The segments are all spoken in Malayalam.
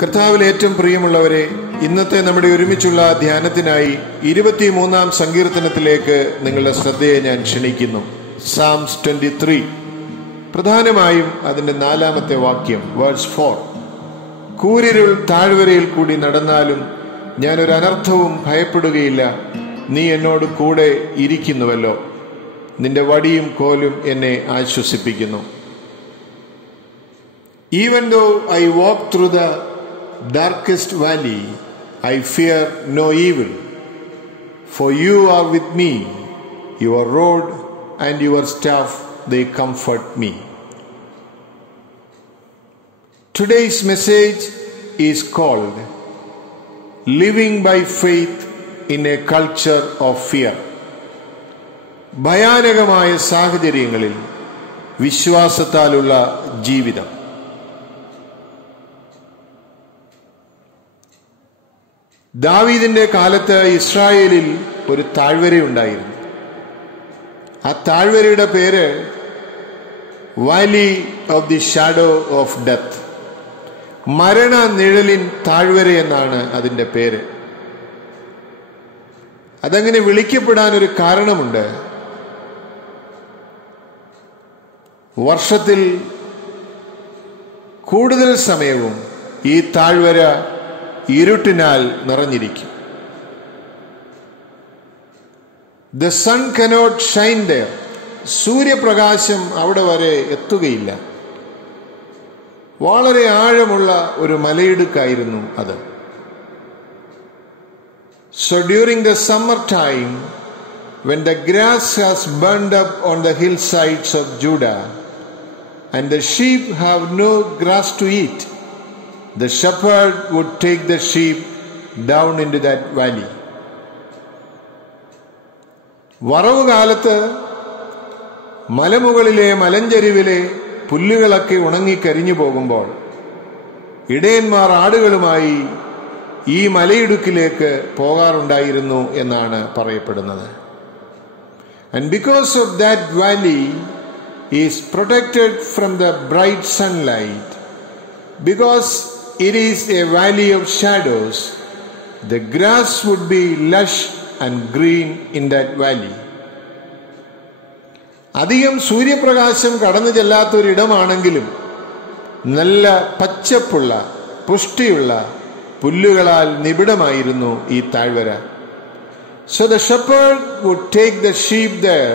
കർത്താവിൽ ഏറ്റവും പ്രിയമുള്ളവരെ, ഇന്നത്തെ നമ്മുടെ ഒരുമിച്ചുള്ള ധ്യാനത്തിനായി 23-ാം സങ്കീർത്തനത്തിലേക്ക് നിങ്ങളുടെ ശ്രദ്ധയെ ഞാൻ ക്ഷണിക്കുന്നു. Psalms 23, പ്രധാനമായും അതിന്റെ 4-ാമത്തെ വാക്യം, വേഴ്സ് 4. കൂരിരുൾ താഴ്വരയിൽ കൂടി നടന്നാലും ഞാനൊരു അനർത്ഥവും ഭയപ്പെടുകയില്ല, നീ എന്നോട് കൂടെ ഇരിക്കുന്നുവല്ലോ, നിന്റെ വടിയും കോലും എന്നെ ആശ്വസിപ്പിക്കുന്നു. Even though I walk through the darkest valley, I fear no evil, for you are with me, your rod and your staff, they comfort me. Today's message is called Living by Faith in a Culture of Fear. ഭയാനകമായ സാഹചര്യങ്ങളിൽ വിശ്വാസത്താലുള്ള ജീവിതം. ദാവീദിന്റെ കാലത്ത് ഇസ്രായേലിൽ ഒരു താഴ്വരയുണ്ടായിരുന്നു. ആ താഴ്വരയുടെ പേര് Valley of the shadow of death, മരണ നിഴലിൻ താഴ്വര എന്നാണ് അതിന്റെ പേര്. അതങ്ങനെ വിളിക്കപ്പെടാൻ ഒരു കാരണമുണ്ട്. വർഷത്തിൽ കൂടുതൽ സമയവും ഈ താഴ്വര ഇരുട്ടിനാൽ നിറഞ്ഞിരിക്കും. The sun cannot shine there. സൂര്യപ്രകാശം അവിടെ വരെ എത്തുകയില്ല. വളരെ ആഴമുള്ള ഒരു മലയിടുക്കായിരുന്നു അത്. So during the summer time, when the grass has burned up on the hillsides of Judah and the sheep have no grass to eat, the shepherd would take the sheep down into that valley. വറവ് കാലത്ത് മലമുകളിലെ മലഞ്ചരിവിലെ പുല്ലുകളൊക്കെ ഉണങ്ങിക്കരിഞ്ഞു പോകുമ്പോൾ ഇടയന്മാർ ആടുകളുമായി ഈ മലയിടുക്കിലേക്ക് പോകാറുണ്ടായിരുന്നു എന്നാണ് പറയപ്പെടുന്നത്. And because of that valley is protected from the bright sunlight, because it is a valley of shadows, the grass would be lush and green in that valley. അധികം സൂര്യപ്രകാശം കടന്നു ചെല്ലാത്തൊരിടമാണെങ്കിലും നല്ല പച്ചപ്പുള്ള പുഷ്ടിയുള്ള പുല്ലുകളാൽ നിബിഡമായിരുന്നു ഈ താഴ്വര. So the shepherd would take the sheep there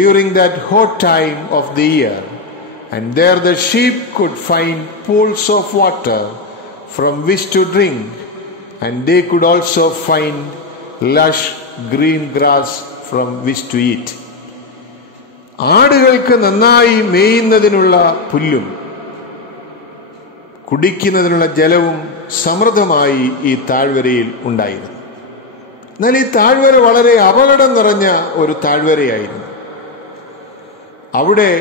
during that hot time of the year, and there the sheep could find pools of water from which to drink, and they could also find lush green grass from which to eat. ആടുകൾക്ക് നന്നായി മേയുന്നതിനുള്ള പുല്ലും കുടിക്കുന്നതിനുള്ള ജലവും സമൃദ്ധമായി ഈ താഴ്വരയിൽ ഉണ്ടായിരുന്നു. എന്നാൽ ഈ താഴ്വര വളരെ അപകടം നിറഞ്ഞ ഒരു താഴ്വരയായിരുന്നു. അവിടെ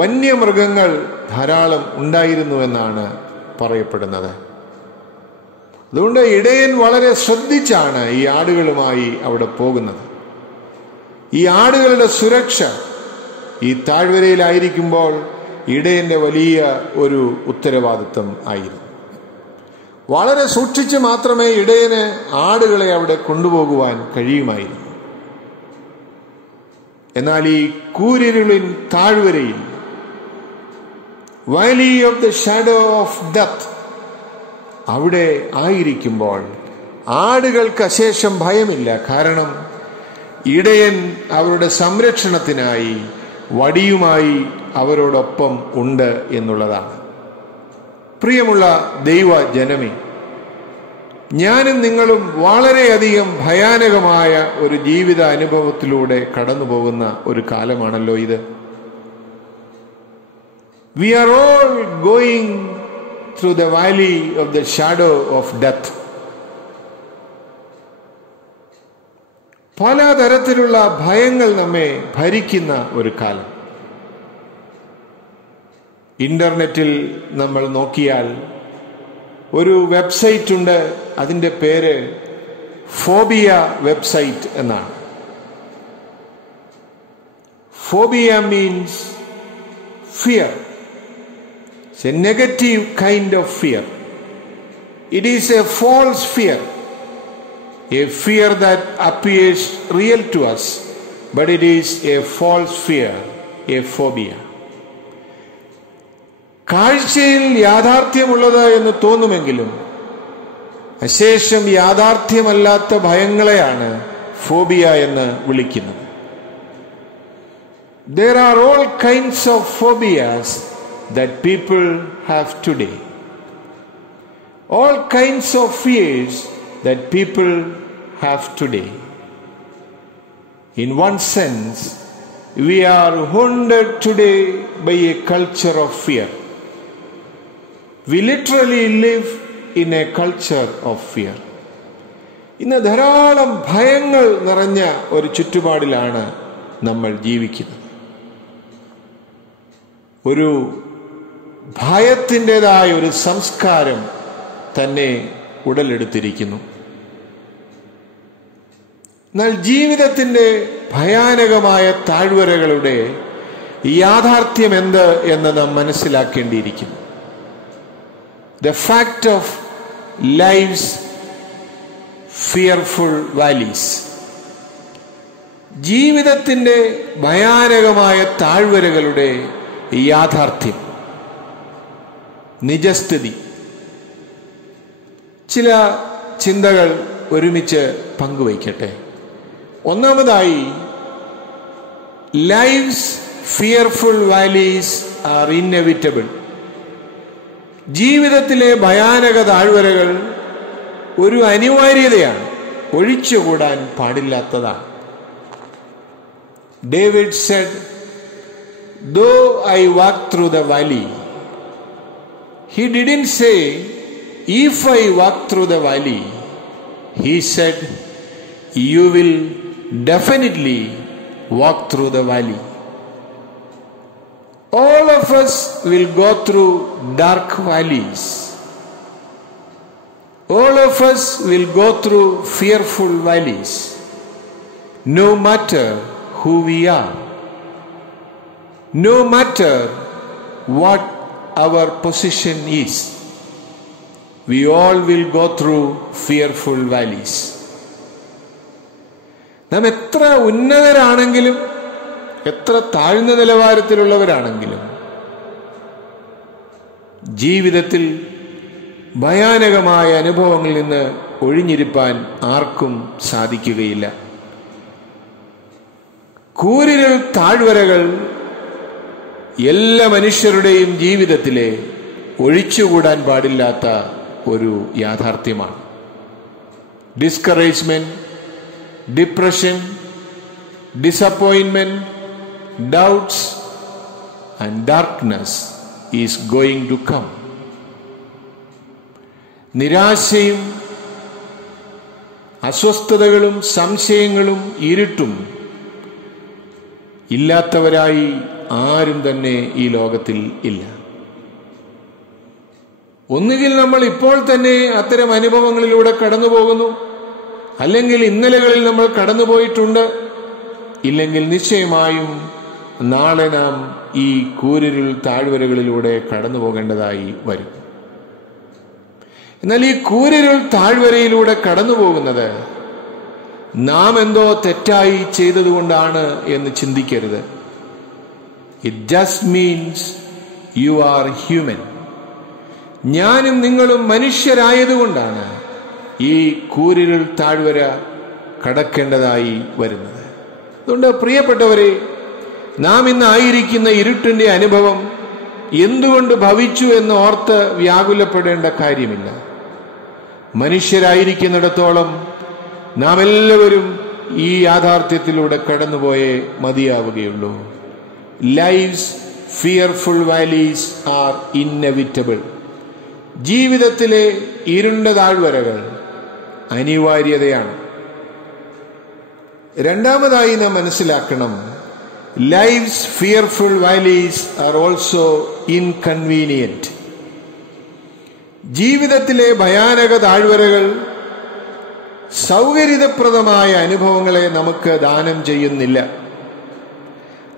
വന്യമൃഗങ്ങൾ ധാരാളം ഉണ്ടായിരുന്നുവെന്നാണ് പറയപ്പെടുന്നത്. അതുകൊണ്ട് ഇടയൻ വളരെ ശ്രദ്ധിച്ചാണ് ഈ ആടുകളുമായി അവിടെ പോകുന്നത്. ഈ ആടുകളുടെ സുരക്ഷ ഈ താഴ്വരയിലായിരിക്കുമ്പോൾ ഇടയന്റെ വലിയ ഒരു ഉത്തരവാദിത്വം ആയിരുന്നു. വളരെ സൂക്ഷിച്ച് മാത്രമേ ഇടയന് ആടുകളെ അവിടെ കൊണ്ടുപോകുവാൻ കഴിയുമായിരുന്നു. എന്നാൽ ഈ കൂരിരുളിൻ താഴ്വരയിൽ, Valley of the shadow of death, അവിടെ ആയിരിക്കുമ്പോൾ ആടുകൾക്ക് അശേഷം ഭയമില്ല. കാരണം ഇടയൻ അവരുടെ സംരക്ഷണത്തിനായി വടിയുമായി അവരോടൊപ്പം ഉണ്ട് എന്നുള്ളതാണ്. പ്രിയമുള്ള ദൈവ ജനമേ, ഞാനും നിങ്ങളും വളരെയധികം ഭയാനകമായ ഒരു ജീവിത അനുഭവത്തിലൂടെ കടന്നു പോകുന്ന ഒരു കാലമാണല്ലോ ഇത്. We are all going through the valley of the shadow of death. പലതരത്തിലുള്ള ഭയങ്ങൾ നമ്മെ ഭരിക്കുന്ന ഒരു കാലം. ഇന്റർനെറ്റിൽ നമ്മൾ നോക്കിയാൽ ഒരു വെബ്സൈറ്റ് ഉണ്ട്, അതിൻ്റെ പേര് ഫോബിയ വെബ്സൈറ്റ് എന്നാണ്. Phobia means fear. It's a negative kind of fear. It is a false fear, a fear that appears real to us, but it is a false fear, a phobia. കാഴ്ചയിൽ യാഥാർത്ഥ്യമുള്ളത് എന്ന് തോന്നുമെങ്കിലും അശേഷം യാഥാർത്ഥ്യമല്ലാത്ത ഭയങ്ങളെയാണ് ഫോബിയ എന്ന് വിളിക്കുന്നത്. There are all kinds of phobias that people have today. All kinds of fears that people have today. In one sense, we are haunted today by a culture of fear. We literally live in a culture of fear. ഇന്ന് ധാരാളം ഭയങ്ങൾ നിറഞ്ഞ ഒരു ചുറ്റുപാടിലാണ് നമ്മൾ ജീവിക്കുന്നത്. ഒരു ഭയത്തിൻ്റെതായ ഒരു സംസ്കാരം തന്നെ ഉടലെടുത്തിരിക്കുന്നു. എന്നാൽ ജീവിതത്തിൻ്റെ ഭയാനകമായ താഴ്വരകളുടെ യാഥാർത്ഥ്യം എന്ത് എന്ന് നാം മനസ്സിലാക്കേണ്ടിയിരിക്കുന്നു. The fact of life's fearful valleys. ജീവിതത്തിൻ്റെ ഭയാനകമായ താഴ്വരകളുടെ യാഥാർത്ഥ്യം, നിജസ്ഥിതി. ചില ചിന്തകൾ ഒരുമിച്ച് പങ്കുവയ്ക്കട്ടെ. ഒന്നാമതായി, life's fearful valleys are inevitable. ജീവിതത്തിലെ ഭയാനക താഴ്വരകൾ ഒരു അനിവാര്യതയാണ്, ഒഴിച്ചുകൂടാൻ പാടില്ലാത്തതാണ്. David said, though I walk through the valley, he didn't say if I walk through the valley. He said, you will definitely walk through the valley. All of us will go through dark valleys. All of us will go through fearful valleys, no matter who we are, no matter what our position is. We all will go through fearful valleys. നാം എത്ര ഉന്നതരാണെങ്കിലും എത്ര താഴ്ന്ന നിലവാരത്തിലുള്ളവരാണെങ്കിലും ജീവിതത്തിൽ ഭയാനകമായ അനുഭവങ്ങളിൽ നിന്ന് ഒഴിഞ്ഞിരിപ്പാൻ ആർക്കും സാധിക്കുകയില്ല. കൂരിരുൾ താഴ്വരകൾ എല്ലാ മനുഷ്യരുടെയും ജീവിതത്തിലെ ഒഴിച്ചുകൂടാൻ പാടില്ലാത്ത ഒരു യാഥാർത്ഥ്യമാണ്. Discouragement, depression, disappointment, doubts and darkness is going to come. നിരാശയും അസ്വസ്ഥതകളും സംശയങ്ങളും ഇരുട്ടും ഇല്ലാത്തവരായി ആരും തന്നെ ഈ ലോകത്തിൽ ഇല്ല. ഒന്നുകിൽ നമ്മൾ ഇപ്പോൾ തന്നെ അത്തരം അനുഭവങ്ങളിലൂടെ കടന്നു പോകുന്നു, അല്ലെങ്കിൽ ഇന്നലകളിൽ നമ്മൾ കടന്നുപോയിട്ടുണ്ട്, ഇല്ലെങ്കിൽ നിശ്ചയമായും നാളെ നാം ഈ കൂരിരുൾ താഴ്വരകളിലൂടെ കടന്നു പോകേണ്ടതായി വരും. എന്നാൽ ഈ കൂരിരുൾ താഴ്വരയിലൂടെ കടന്നു പോകുന്നത് നാം എന്തോ തെറ്റായി ചെയ്തതുകൊണ്ടാണ് എന്ന് ചിന്തിക്കരുത്. It just means you are human. ഞാനും നിങ്ങളും മനുഷ്യരായതുകൊണ്ടാണ് ഈ കൂരിരുൾ താഴ്വര കടക്കേണ്ടതായി വരുന്നത്. അതുകൊണ്ട് പ്രിയപ്പെട്ടവരെ, നാം ഇന്നായിരിക്കുന്ന ഇരുട്ടിന്റെ അനുഭവം എന്തുകൊണ്ട് ഭവിച്ചു എന്ന് ഓർത്ത് വ്യാകുലപ്പെടേണ്ട കാര്യമില്ല. മനുഷ്യരായിരിക്കുന്നിടത്തോളം നാം എല്ലാവരും ഈ യാഥാർത്ഥ്യത്തിലൂടെ കടന്നുപോയേ മതിയാവുകയുള്ളൂ. Life's fearful valleys are inevitable. ജീവിതത്തിലെ ഇരുണ്ട താഴ്വരകൾ അനിവാര്യതയാണ്. രണ്ടാമതായി നാം മനസ്സിലാക്കണം, life's fearful valleys are also inconvenient. ജീവിതത്തിലെ ഭയാനക താഴ്വരകൾ സൗകര്യപ്രദമായ അനുഭവങ്ങളെ നമുക്ക് ദാനം ചെയ്യുന്നില്ല.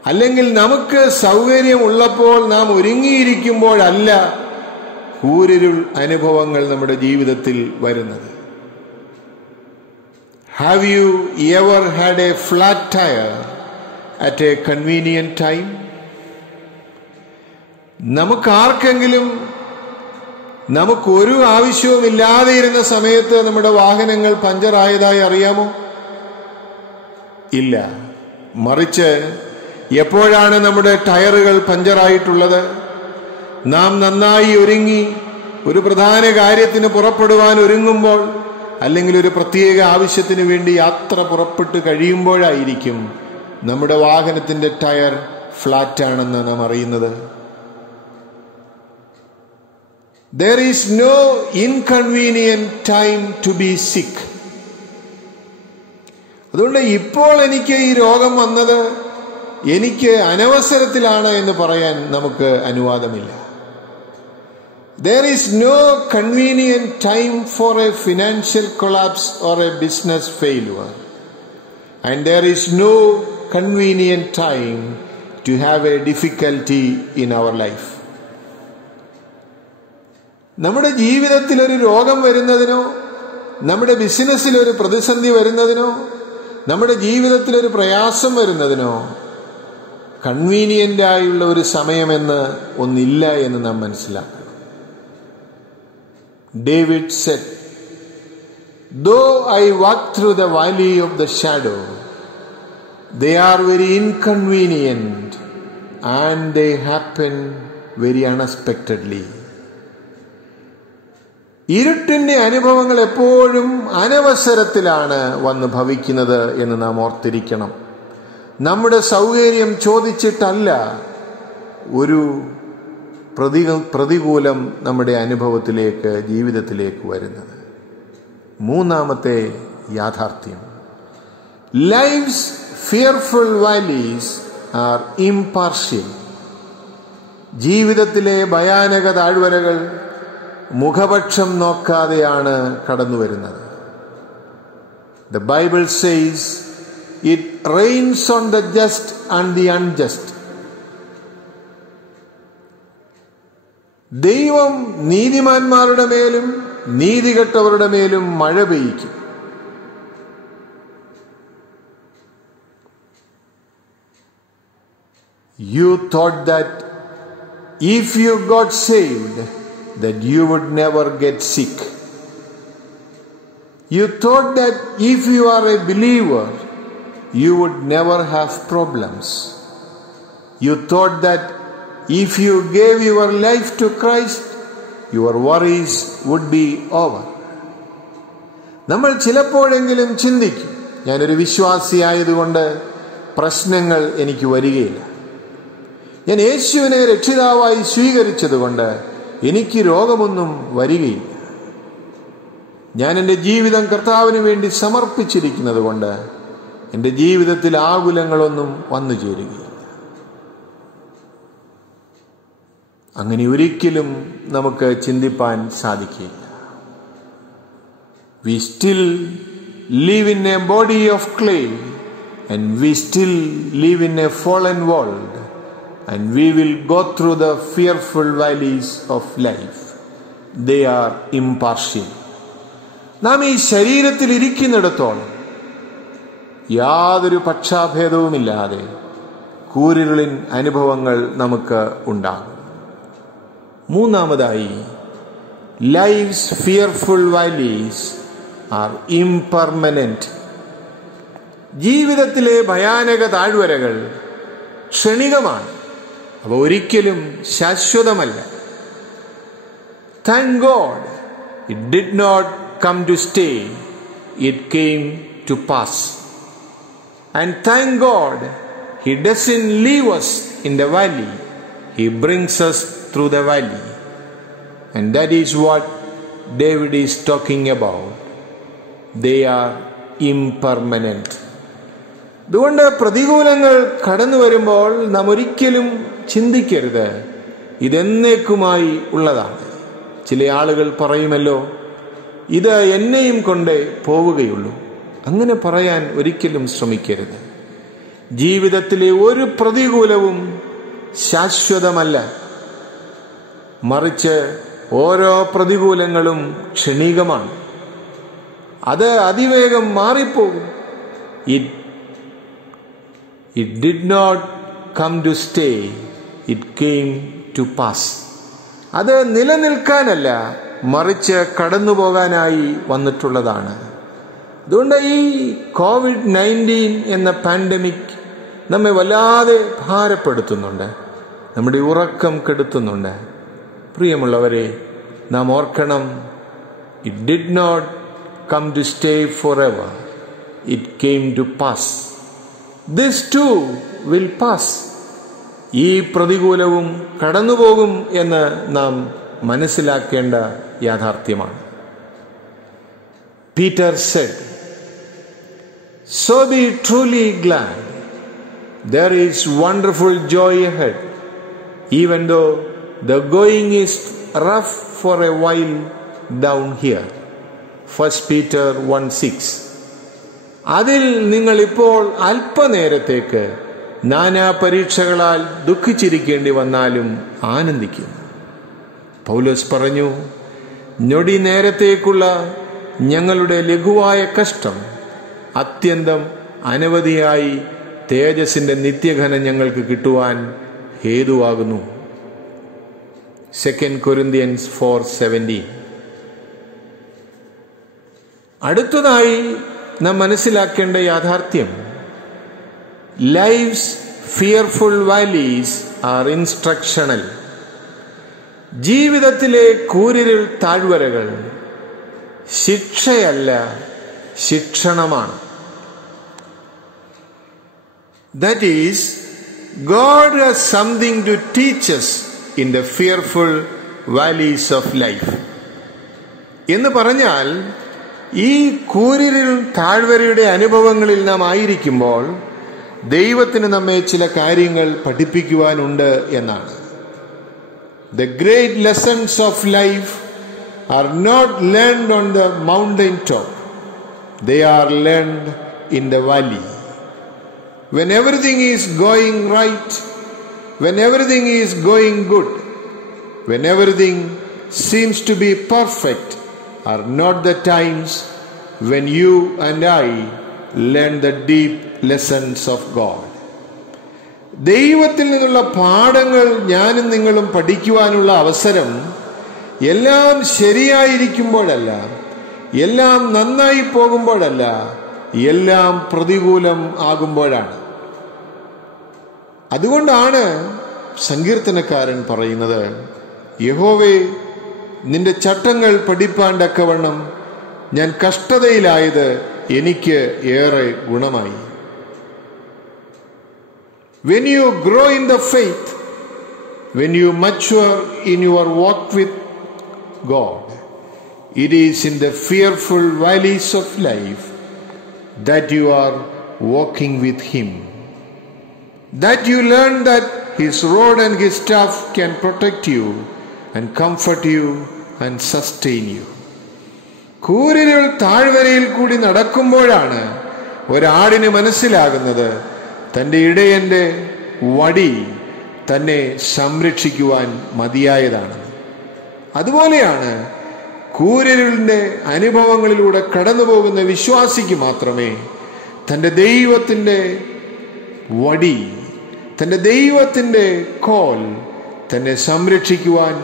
അല്ലെങ്കിൽ നമുക്ക് സൗകര്യമുള്ളപ്പോൾ നാം ഒരുങ്ങിയിരിക്കുമ്പോഴല്ല കൂരിരുൾ അനുഭവങ്ങൾ നമ്മുടെ ജീവിതത്തിൽ വരുന്നത്. Have you ever had a flat tire at a convenient time? നമുക്കാർക്കെങ്കിലും നമുക്കൊരു ആവശ്യവുമില്ലാതെ ഇരുന്ന സമയത്ത് നമ്മുടെ വാഹനങ്ങൾ പഞ്ചറായതായി അറിയാമോ? ഇല്ല. മറിച്ച് എപ്പോഴാണ് നമ്മുടെ ടയറുകൾ പഞ്ചറായിട്ടുള്ളത്? നാം നന്നായി ഒരുങ്ങി ഒരു പ്രധാന കാര്യത്തിന് പുറപ്പെടുവാൻ ഒരുങ്ങുമ്പോൾ, അല്ലെങ്കിൽ ഒരു പ്രത്യേക ആവശ്യത്തിന് വേണ്ടി യാത്ര പുറപ്പെട്ട് കഴിയുമ്പോഴായിരിക്കും നമ്മുടെ വാഹനത്തിന്റെ ടയർ ഫ്ലാറ്റ് ആണെന്ന് നാം അറിയുന്നത്. There is no inconvenient time to be sick. അതുകൊണ്ട് ഇപ്പോൾ എനിക്ക് ഈ രോഗം വന്നത് എനിക്ക് അനവസരത്തിലാണ് എന്ന് പറയാൻ നമുക്ക് അനുവാദമില്ല. There is no convenient time for a financial collapse or a business failure. And there is no convenient time to have a difficulty in our life. നമ്മുടെ ജീവിതത്തിൽ ഒരു രോഗം വരുന്നതിനോ, നമ്മുടെ ബിസിനസ്സിൽ ഒരു പ്രതിസന്ധി വരുന്നതിനോ, നമ്മുടെ ജീവിതത്തിൽ ഒരു പ്രയാസം വരുന്നതിനോ കൺവീനിയന്റ് ആയുള്ള ഒരു സമയമെന്ന് ഒന്നില്ല എന്ന് നാം മനസ്സിലാക്കണം. David said, "Though I walk through the valley of the shadow, they are very inconvenient and they happen very unexpectedly." ഇരുട്ടിന്റെ അനുഭവങ്ങൾ എപ്പോഴും അനവസരത്തിലാണ് വന്ന് ഭവിക്കുന്നത് എന്ന് നാം ഓർത്തിരിക്കണം. നമ്മുടെ സൗകര്യം ചോദിച്ചിട്ടല്ല ഒരു പ്രതികൂലം നമ്മുടെ അനുഭവത്തിലേക്ക്, ജീവിതത്തിലേക്ക് വരുന്നത്. മൂന്നാമത്തെ യാഥാർത്ഥ്യം, life's fearful valleys are impartial. ജീവിതത്തിലെ ഭയാനക താഴ്വരകൾ മുഖപക്ഷം നോക്കാതെയാണ് കടന്നു വരുന്നത്. The Bible says it rains on the just and the unjust. ദൈവം നീതിമാന്മാരുടെ മേലും നീതികെട്ടവരുടെ മേലും മഴ പെയ്യിക്കും. You thought that if you got saved, that you would never get sick. You thought that if you are a believer, you would never have problems. You thought that if you gave your life to Christ, your worries would be over. നമ്മൾ ചിലപ്പോഴെങ്കിലും ചിന്തിക്കും, ഞാനൊരു വിശ്വാസിയായതുകൊണ്ട് പ്രശ്നങ്ങൾ എനിക്ക് വരികയില്ല. ഞാൻ യേശുവിനെ രക്ഷിതാവായി സ്വീകരിച്ചതുകൊണ്ട് എനിക്ക് രോഗമൊന്നും വരികയില്ല. ഞാൻ എൻ്റെ ജീവിതം കർത്താവിന് വേണ്ടി സമർപ്പിച്ചിരിക്കുന്നത് കൊണ്ട് എൻ്റെ ജീവിതത്തിൽ ആകുലങ്ങളൊന്നും വന്നു ചേരുകയില്ല. അങ്ങനെ ഒരിക്കലും നമുക്ക് ചിന്തിപ്പാൻ സാധിക്കില്ല. We still live in a body of clay and we still live in a fallen world and we will go through the fearful valleys of life. They are impartial. നാം ഈ ശരീരത്തിൽ ഇരിക്കുന്നിടത്തോളം യാതൊരു പക്ഷാഭേദവുമില്ലാതെ കൂരിരുളിൻ അനുഭവങ്ങൾ നമുക്ക് ഉണ്ടാകും. മൂന്നാമതായി, ലൈഫ്സ് ഫിയർഫുൾ വാലീസ് ആർ ഇംപെർമനന്റ്. ജീവിതത്തിലെ ഭയാനക താഴ്വരകൾ ക്ഷണികമാണ്, അവ ഒരിക്കലും ശാശ്വതമല്ല. Thank God it did not come to stay, it came to pass. And thank God He doesn't leave us in the valley, He brings us through the valley. And that is what David is talking about. They are impermanent. അതുകൊണ്ട് പ്രതികൂലങ്ങൾ കടന്നു വരുമ്പോൾ നാം ഒരിക്കലും ചിന്തിക്കരുത് ഇതെന്നേക്കുമായി ഉള്ളതാണ്. ചില ആളുകൾ പറയുമല്ലോ, ഇത് എന്നെയും കൊണ്ടേ പോവുകയുള്ളൂ. അങ്ങനെ പറയാൻ ഒരിക്കലും ശ്രമിക്കരുത്. ജീവിതത്തിലെ ഒരു പ്രതികൂലവും ശാശ്വതമല്ല. മറിച്ച് ഓരോ പ്രതികൂലങ്ങളും ക്ഷണികമാണ്. അത് അതിവേഗം മാറിപ്പോകും. It did not come to stay. It came to pass. അത് നിലനിൽക്കാനല്ല, മറിച്ച് കടന്നുപോകാനായി വന്നിട്ടുള്ളതാണ്. അതുകൊണ്ട് ഈ COVID-19 എന്ന പാൻഡമിക് നമ്മെ വല്ലാതെ ഭാരപ്പെടുത്തുന്നുണ്ട്, നമ്മുടെ ഉറക്കം കെടുത്തുന്നുണ്ട്. പ്രിയമുള്ളവരെ, നാം ഓർക്കണം, it did not come to stay forever. It came to pass. This too will pass. ഈ പ്രതികൂലവും കടന്നുപോകും എന്ന് നാം മനസ്സിലാക്കേണ്ട യാഥാർത്ഥ്യമാണ്. Peter said, "So be truly glad. There is wonderful joy ahead, even though the going is rough for a while down here." 1 Peter 1:6. അതിൽ നിങ്ങൾ ഇപ്പോൾ അല്പനേരത്തേക്ക് നാനാ പരീക്ഷകളാൽ ദുഃഖിച്ചിരിക്കേണ്ടി വന്നാലും ആനന്ദിക്കുന്നു. പൗലോസ് പറഞ്ഞു, ഞൊടി നേരത്തേക്കുള്ള ഞങ്ങളുടെ ലഘുവായ കഷ്ടം അത്യന്തം അനവധിയായി തേജസ്സിന്റെ നിത്യഘനം ഞങ്ങൾക്ക് കിട്ടുവാൻ ഹേതുവാകുന്നു. 2 Corinthians 4:17. അടുത്തതായി നാം മനസ്സിലാക്കേണ്ട യാഥാർത്ഥ്യം, life's fearful valleys are instructional. ജീവിതത്തിലെ കൂരിരുൾ താഴ്വരകൾ ശിക്ഷയല്ല, ശിക്ഷണമാണ്. That is, God has something to teach us in the fearful valleys of life. എന്ന് പറഞ്ഞാൽ, ഈ കൂരിരുൾ താഴ്വരയുടെ അനുഭവങ്ങളിൽ നാം ആയിരിക്കുമ്പോൾ ദൈവത്തിന് നമ്മെ ചില കാര്യങ്ങൾ പഠിപ്പിക്കുവാനുണ്ട് എന്നാണ്. The great lessons of life are not learned on the mountain top. They are learned in the valley. When everything is going right, when everything is going good, when everything seems to be perfect, are not the times when you and I learn the deep lessons of God. ദൈവത്തിൽ നിന്നുള്ള പാഠങ്ങൾ ഞാനും നിങ്ങളും പഠിക്കുവാനുള്ള അവസരം എല്ലാം ശരിയായിരിക്കുമ്പോഴല്ല, എല്ലാം നന്നായി പോകുമ്പോഴല്ല, എല്ലാം പ്രതികൂലം ആകുമ്പോഴാണ്. അതുകൊണ്ടാണ് സങ്കീർത്തനക്കാരൻ പറയുന്നത്, യഹോവേ, നിന്റെ ചട്ടങ്ങൾ പഠിപ്പാൻ തക്കവണ്ണം ഞാൻ കഷ്ടതയിലായത് എനിക്ക് ഏറെ ഗുണമായി. When you grow in the faith, when you mature in your walk with God, it is in the fearful valleys of life that you are walking with Him, that you learn that His rod and His staff can protect you and comfort you and sustain you. കൂരിരുൾ താഴ്വരയിൽ കൂടി നടക്കുമ്പോഴാണ് ഒരാടിന് മനസ്സിലാകുന്നത് തൻ്റെ ഇടയന്റെ വടി തന്നെ സംരക്ഷിക്കുവാൻ മതിയായതാണ്. അതുപോലെയാണ് കൂരിരുളിന്റെ അനുഭവങ്ങളിലൂടെ കടന്നു പോകുന്ന വിശ്വാസിക്ക് മാത്രമേ തൻ്റെ ദൈവത്തിൻ്റെ വടി, തൻ്റെ ദൈവത്തിൻ്റെ കോൽ തന്നെ സംരക്ഷിക്കുവാൻ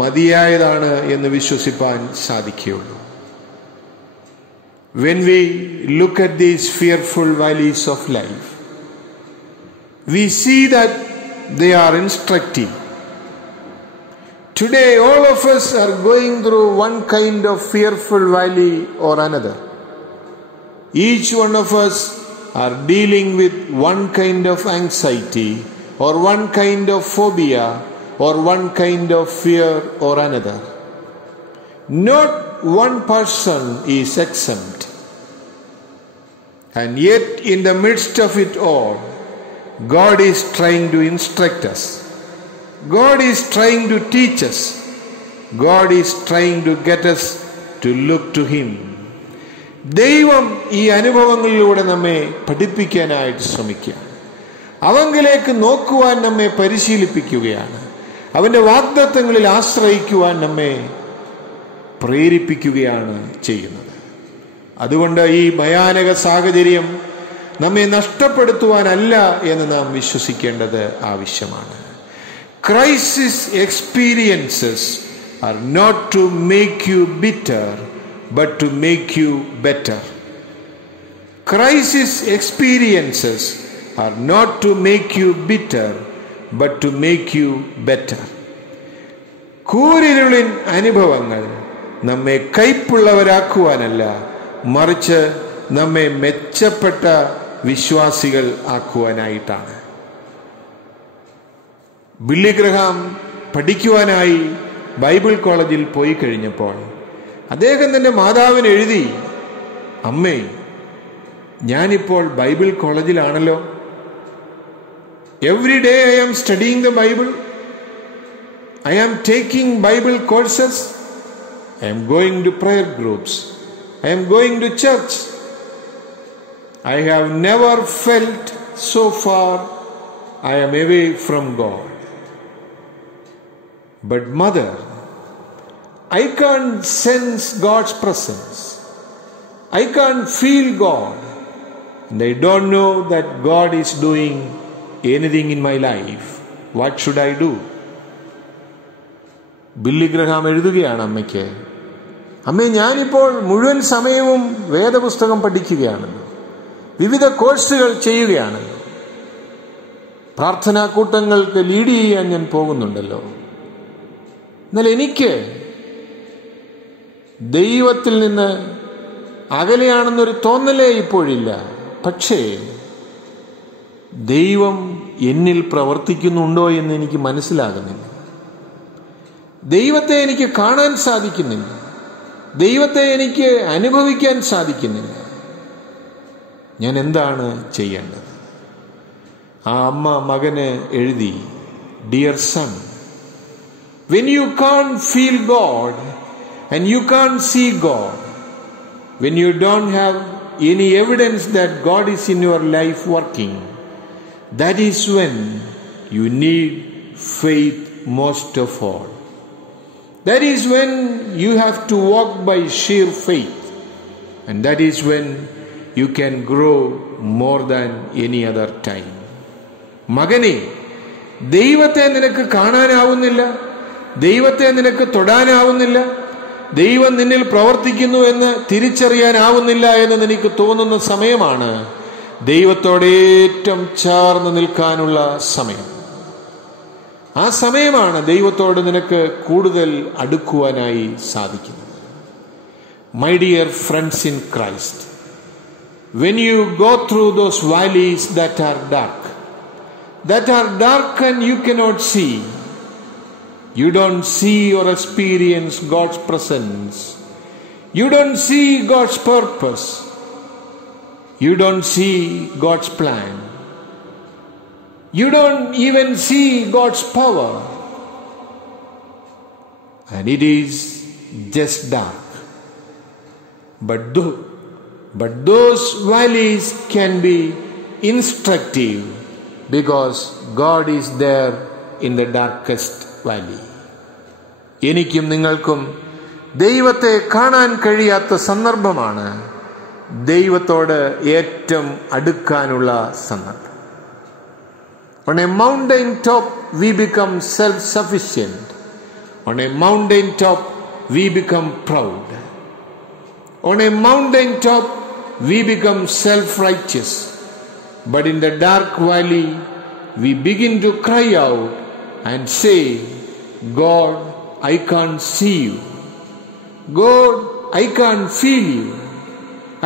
മതിയായതാണ് എന്ന് വിശ്വസിപ്പാൻ സാധിക്കുകയുള്ളൂ. When we look at these fearful valleys of life, we see that they are instructive. Today, all of us are going through one kind of fearful valley or another. Each one of us are dealing with one kind of anxiety or one kind of phobia or one kind of fear or another. Not one person is exempt. And yet, in the midst of it all, God is trying to instruct us. God is trying to teach us. God is trying to get us to look to Him. ദൈവം ഈ അനുഭവങ്ങളിലൂടെ നമ്മെ പഠിപ്പിക്കാനായിട്ട് ശ്രമിക്കുകയാണ്. അവങ്കിലേക്ക് നോക്കുവാൻ നമ്മെ പരിശീലിപ്പിക്കുകയാണ്. അവന്റെ വാഗ്ദത്തങ്ങളിൽ ആശ്രയിക്കുവാൻ നമ്മെ പ്രേരിപ്പിക്കുകയാണ് ചെയ്യുന്നത്. അതുകൊണ്ട് ഈ ഭയാനക സാഹചര്യം നമ്മെ നഷ്ടപ്പെടുത്തുവാനല്ല എന്ന് നാം വിശ്വസിക്കേണ്ടത് ആവശ്യമാണ്. Crisis experiences are not to make you bitter, but to make you better. Crisis experiences are not to make you bitter, but to make you better. കൂരിരുളിൻ അനുഭവങ്ങൾ നമ്മെ കയ്പുള്ളവരാക്കുവാനല്ല, മറിച്ച് നമ്മെ മെച്ചപ്പെട്ട വിശ്വാസികൾ ആക്കുവാനായിട്ടാണ്. ബില്ലി ഗ്രഹാം പഠിക്കുവാനായി ബൈബിൾ കോളേജിൽ പോയി കഴിഞ്ഞപ്പോൾ അദ്ദേഹം തന്റെ മാതാവിന് എഴുതി, അമ്മേ, ഞാനിപ്പോൾ ബൈബിൾ കോളേജിലാണല്ലോ. Every day I am studying the Bible. I am taking Bible courses. I am going to prayer groups. I am going to church. I have never felt so far I am away from God. But mother, I can't sense God's presence. I can't feel God. And I don't know that God is doing anything in my life. What should I do? Billy Graham എഴുതുകയാണ് അമ്മയ്ക്ക്, അമ്മേ, ഞാനിപ്പോൾ മുഴുവൻ സമയവും വേദപുസ്തകം പഠിക്കുകയാണ്, വിവിധ കോഴ്സുകൾ ചെയ്യുകയാണ്, പ്രാർത്ഥനാ കൂട്ടങ്ങൾക്ക് ലീഡ് ചെയ്യാൻ ഞാൻ പോകുന്നുണ്ടല്ലോ. എന്നാൽ എനിക്ക് ദൈവത്തിൽ നിന്ന് അകലെയാണെന്നൊരു തോന്നലേ ഇപ്പോഴില്ല. പക്ഷേ ദൈവം എന്നിൽ പ്രവർത്തിക്കുന്നുണ്ടോ എന്ന് എനിക്ക് മനസ്സിലാകുന്നില്ല. ദൈവത്തെ എനിക്ക് കാണാൻ സാധിക്കുന്നില്ല. ദൈവത്തെ എനിക്ക് അനുഭവിക്കാൻ സാധിക്കുന്നില്ല. ഞാൻ എന്താണ് ചെയ്യേണ്ടത്? ആ അമ്മ മകന് എഴുതി, dear son, when you can't feel God and you can't see God, when you don't have any evidence that God is in your life working, that is when you need faith most of all. That is when you have to walk by sheer faith, and that is when you can grow more than any other time. മകനെ, ദൈവത്തെ നിനക്ക് കാണാനാവുന്നില്ല, ദൈവത്തെ നിനക്ക് തൊടാനാവുന്നില്ല, ദൈവം നിന്നിൽ പ്രവർത്തിക്കുന്നു എന്ന് തിരിച്ചറിയാനാവുന്നില്ല എന്ന് നിനക്ക് തോന്നുന്ന സമയമാണ് ദൈവത്തോട് ഏറ്റവും ചേർന്ന് നിൽക്കാനുള്ള സമയം. ആ സമയമാണ് ദൈവത്തോട് നിനക്ക് കൂടുതൽ അടുക്കുവാനായി സാധിക്കുന്നത്. My dear friends in Christ, when you go through those valleys that are dark and you cannot see, you don't see or experience God's presence, you don't see God's purpose, you don't see God's plan, you don't even see God's power, and it is just dark. But those valleys can be instructive because God is there in the darkest valley. എനിക്കും നിങ്ങൾക്കും ദൈവത്തെ കാണാൻ കഴിയാത്ത സന്ദർഭമാണ് ദൈവത്തോട് ഏറ്റവും അടുക്കാനുള്ള സന്ദർഭം. On a mountain top we become self-sufficient. On a mountain top we become proud. On a mountain top we become self-righteous. But in the dark valley we begin to cry out and say, God, I can't see you. God, I can't feel you.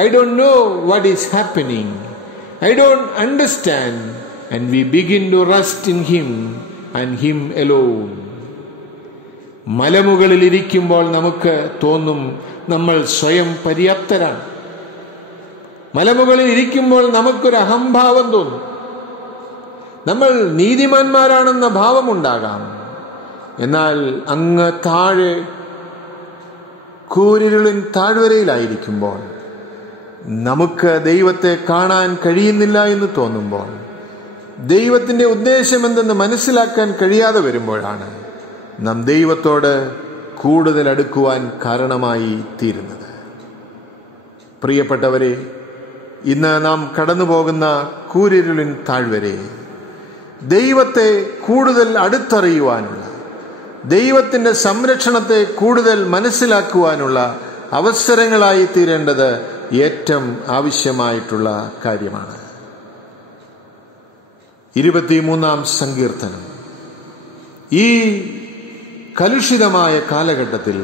I don't know what is happening. I don't understand. And we begin to rest in Him and Him alone. മലമുകളിൽ ഇരിക്കുമ്പോൾ നമുക്ക് തോന്നും നമ്മൾ സ്വയം പര്യാപ്തരാണ്. മലമുകളിൽ ഇരിക്കുമ്പോൾ നമുക്കൊരു അഹംഭാവം തോന്നും. നമ്മൾ നീതിമാന്മാരാണെന്ന ഭാവമുണ്ടാകാം. എന്നാൽ അങ്ങ് താഴെ കൂരിരുളിൻ താഴ്വരയിലായിരിക്കുമ്പോൾ, നമുക്ക് ദൈവത്തെ കാണാൻ കഴിയുന്നില്ല എന്ന് തോന്നുമ്പോൾ, ദൈവത്തിന്റെ ഉദ്ദേശം എന്തെന്ന് മനസ്സിലാക്കാൻ കഴിയാതെ വരുമ്പോഴാണ് നാം ദൈവത്തോട് കൂടുതൽ അടുക്കുവാൻ കാരണമായി തീരുന്നത്. പ്രിയപ്പെട്ടവരെ, ഇന്ന് നാം കടന്നു പോകുന്ന കൂരിരുളിൻ താഴ്വരെ ദൈവത്തെ കൂടുതൽ അടുത്തറിയുവാനുള്ള, ദൈവത്തിൻ്റെ സംരക്ഷണത്തെ കൂടുതൽ മനസ്സിലാക്കുവാനുള്ള അവസരങ്ങളായി തീരേണ്ടത് ഏറ്റവും ആവശ്യമായിട്ടുള്ള കാര്യമാണ്. 23-ാം സങ്കീർത്തനം ഈ കലുഷിതമായ കാലഘട്ടത്തിൽ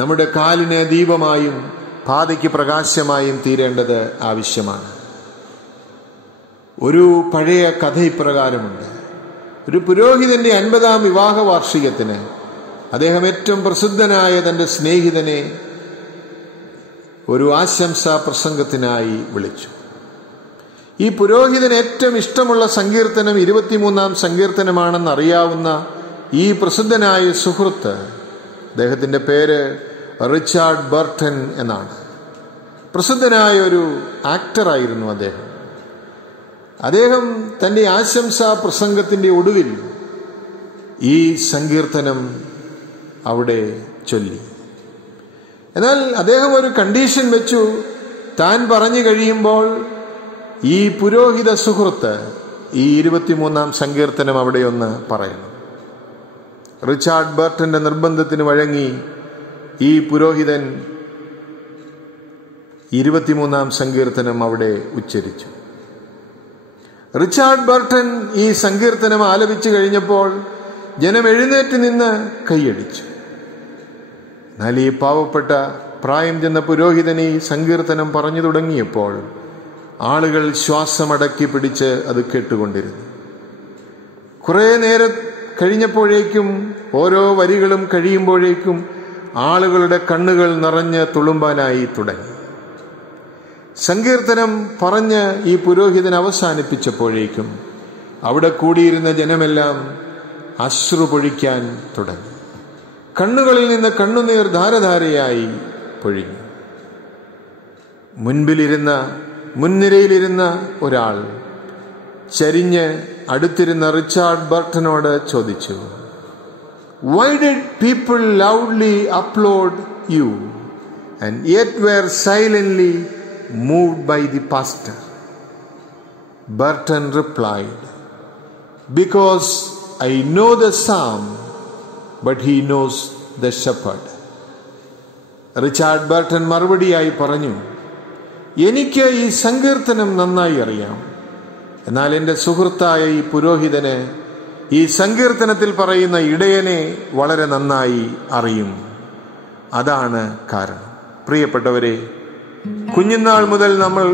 നമ്മുടെ കാലിന് ദീപമായും പാതയ്ക്ക് പ്രകാശമായും തീരേണ്ടത് ആവശ്യമാണ്. ഒരു പഴയ കഥ ഇപ്രകാരമുണ്ട്. ഒരു പുരോഹിതന്റെ 50-ാം വിവാഹ വാർഷികത്തിന് അദ്ദേഹം ഏറ്റവും പ്രസിദ്ധനായ തൻ്റെ സ്നേഹിതനെ ഒരു ആശംസാ പ്രസംഗത്തിനായി വിളിച്ചു. ഈ പുരോഹിതന് ഏറ്റവും ഇഷ്ടമുള്ള സങ്കീർത്തനം 23-ാം സങ്കീർത്തനമാണെന്ന് അറിയാവുന്ന ഈ പ്രസിദ്ധനായ സുഹൃത്ത്, അദ്ദേഹത്തിൻ്റെ പേര് റിച്ചാർഡ് ബർട്ടൺ എന്നാണ്. പ്രസിദ്ധനായ ഒരു ആക്ടറായിരുന്നു അദ്ദേഹം തൻ്റെ ആശംസാ പ്രസംഗത്തിൻ്റെ ഒടുവിൽ ഈ സങ്കീർത്തനം അവിടെ ചൊല്ലി. എന്നാൽ അദ്ദേഹം ഒരു കണ്ടീഷൻ വെച്ചു. താൻ പറഞ്ഞു കഴിയുമ്പോൾ ഈ പുരോഹിത സുഹൃത്ത് ഈ 23-ാം സങ്കീർത്തനം അവിടെ ഒന്ന് പറയണം. റിച്ചാർഡ് ബർട്ടന്റെ നിർബന്ധത്തിന് വഴങ്ങി ഈ പുരോഹിതൻ 23-ാം സങ്കീർത്തനം അവിടെ ഉച്ചരിച്ചു. റിച്ചാർഡ് ബർട്ടൻ ഈ സങ്കീർത്തനം ആലപിച്ചു കഴിഞ്ഞപ്പോൾ ജനം എഴുന്നേറ്റ് നിന്ന് കൈയടിച്ചു. എന്നാൽ ഈ പാവപ്പെട്ട പ്രായം ചെന്ന പുരോഹിതൻ ഈ സങ്കീർത്തനം പറഞ്ഞു തുടങ്ങിയപ്പോൾ ആളുകൾ ശ്വാസമടക്കി പിടിച്ച് അത് കേട്ടുകൊണ്ടിരുന്നു. കുറേ നേരം കഴിഞ്ഞപ്പോഴേക്കും, ഓരോ വരികളും കഴിയുമ്പോഴേക്കും ആളുകളുടെ കണ്ണുകൾ നിറഞ്ഞ് തുളുമ്പാനായി തുടങ്ങി. സങ്കീർത്തനം പറഞ്ഞ് ഈ പുരോഹിതൻ അവസാനിപ്പിച്ചപ്പോഴേക്കും അവിടെ കൂടിയിരുന്ന ജനമെല്ലാം അശ്രു പൊഴിക്കാൻ തുടങ്ങി. കണ്ണുകളിൽ നിന്ന് കണ്ണുനീർ ധാരധാരയായി പൊഴിഞ്ഞു. മുൻനിരയിലിരുന്ന ഒരാൾ ചരിഞ്ഞ് അടുത്തിരുന്ന റിച്ചാർഡ് ബർട്ടനോട് ചോദിച്ചു, "Why did people loudly applaud you and yet were silently moved by the pastor?" Burton replied, "Because I know the psalm, but he knows the shepherd." Richard Burton മറുപടിയായി പറഞ്ഞു, "എനിക്ക് ഈ സങ്കീർത്തനം നന്നായി അറിയാം. എന്നാൽ എൻ്റെ സുഹൃത്തായ ഈ പുരോഹിതന് ഈ സങ്കീർത്തനത്തിൽ പറയുന്ന ഇടയനെ വളരെ നന്നായി അറിയും. അതാണ് കാരണം." പ്രിയപ്പെട്ടവരെ, കുഞ്ഞുനാൾ മുതൽ നമ്മൾ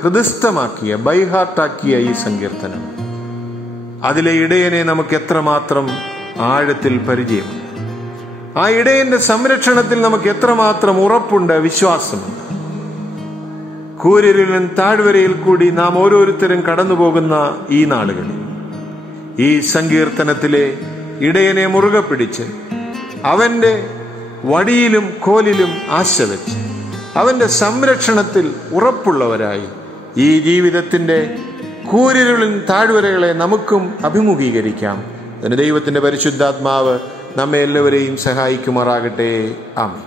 ഹൃദയസ്ഥമാക്കിയ, ബൈഹാർട്ടാക്കിയ ഈ സങ്കീർത്തനം, അതിലെ ഇടയനെ നമുക്ക് എത്രമാത്രം ആഴത്തിൽ പരിചയമുണ്ട്. ആ ഇടയന്റെ സംരക്ഷണത്തിൽ നമുക്ക് എത്രമാത്രം ഉറപ്പുണ്ട്, വിശ്വാസമുണ്ട്. കൂരിരുളിൻ താഴ്വരയിൽ കൂടി നാം ഓരോരുത്തരും കടന്നു പോകുന്ന ഈ നാളുകളിൽ ഈ സങ്കീർത്തനത്തിലെ ഇടയനെ മുറുകെ പിടിച്ച് അവന്റെ വടിയിലും കോലിലും ആശ വെച്ച് അവന്റെ സംരക്ഷണത്തിൽ ഉറപ്പുള്ളവരായി ഈ ജീവിതത്തിന്റെ കൂരിരുളിൻ താഴ്വരകളെ നമുക്കും അഭിമുഖീകരിക്കാം. അതിന് ദൈവത്തിന്റെ പരിശുദ്ധാത്മാവ് നമ്മെ എല്ലാവരെയും സഹായിക്കുമാറാകട്ടെ. ആമേൻ.